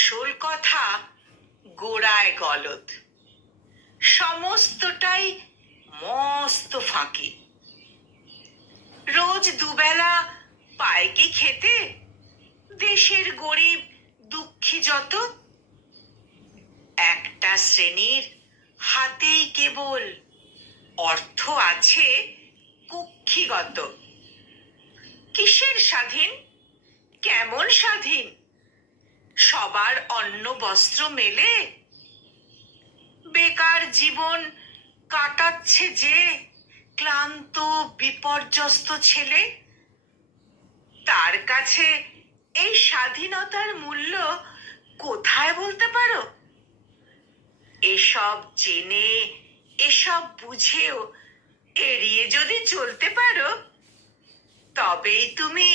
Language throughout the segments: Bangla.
আসল কথা গোড়ায় গলদ, সমস্তটাই মস্ত ফাঁকি। রোজ দুবেলা পায় কি খেতে দেশের গরিব দুঃখী যত? একটা শ্রেণীর হাতেই কেবল অর্থ আছে কুক্ষিগত। কিসের স্বাধীন, কেমন স্বাধীন? সবার অন্ন বস্ত্র মেলে? বেকার জীবন কাটাচ্ছে যে ক্লান্ত বিপর্যস্ত ছেলে, তার কাছে এই স্বাধীনতার মূল্য কোথায় বলতে পারো? এসব জেনে, এসব বুঝেও এড়িয়ে যদি চলতে পারো, তবেই তুমি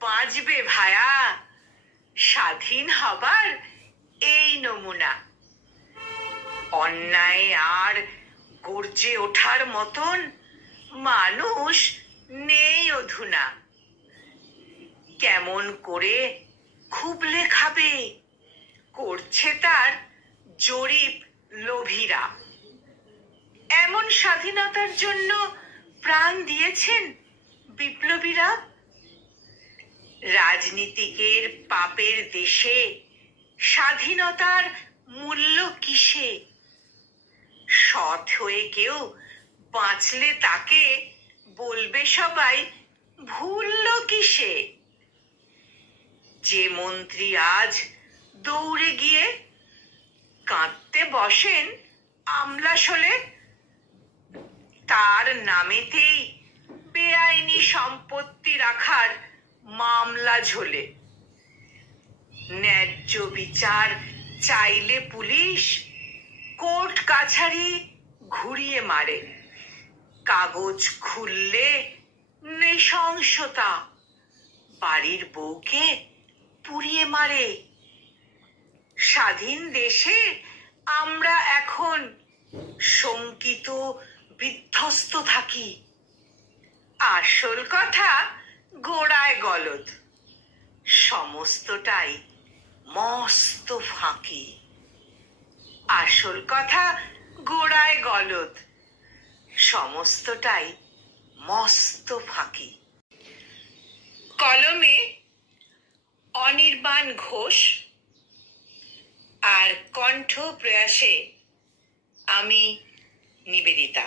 বাঁচবে ভায়া স্বাধীন হবার এই নমুনা। অন্যায় আর গর্জে ওঠার মতন মানুষ নেই অধুনা। কেমন করে খুবলে খাবে করছে তার জরিপ লোভীরা। এমন স্বাধীনতার জন্য প্রাণ দিয়েছেন বিপ্লবীরা। রাজনীতিকের পাপের দেশে স্বাধীনতার মূল্য কিসে? সৎ হয়ে কেউ বাঁচলে তাকে বলবে সবাই ভুলল কিসে? যে মন্ত্রী আজ দৌড়ে গিয়ে কাঁদতে বসেন আমলাশোলে, তার নামেতেই বেআইনি সম্পত্তি রাখার মামলা ঝোলে। ন্যায্য বিচার চাইলে পুলিশ কোর্ট কাছারি ঘুরিয়ে মারে। কাগজ খুললে নৃশংসতা বাড়ির বউকে পুড়িয়ে মারে। স্বাধীন দেশে আমরা এখন শঙ্কিত বিধ্বস্ত থাকি। আসল কথা গোড়ায় গলদ, সমস্তটাই মস্ত ফাঁকি। আসল কথা গোড়ায় গলদ, সমস্তটাই মস্ত ফাঁকি। কলমে অনির্বাণ ঘোষ আর কণ্ঠ প্রয়াসে আমি নিবেদিতা।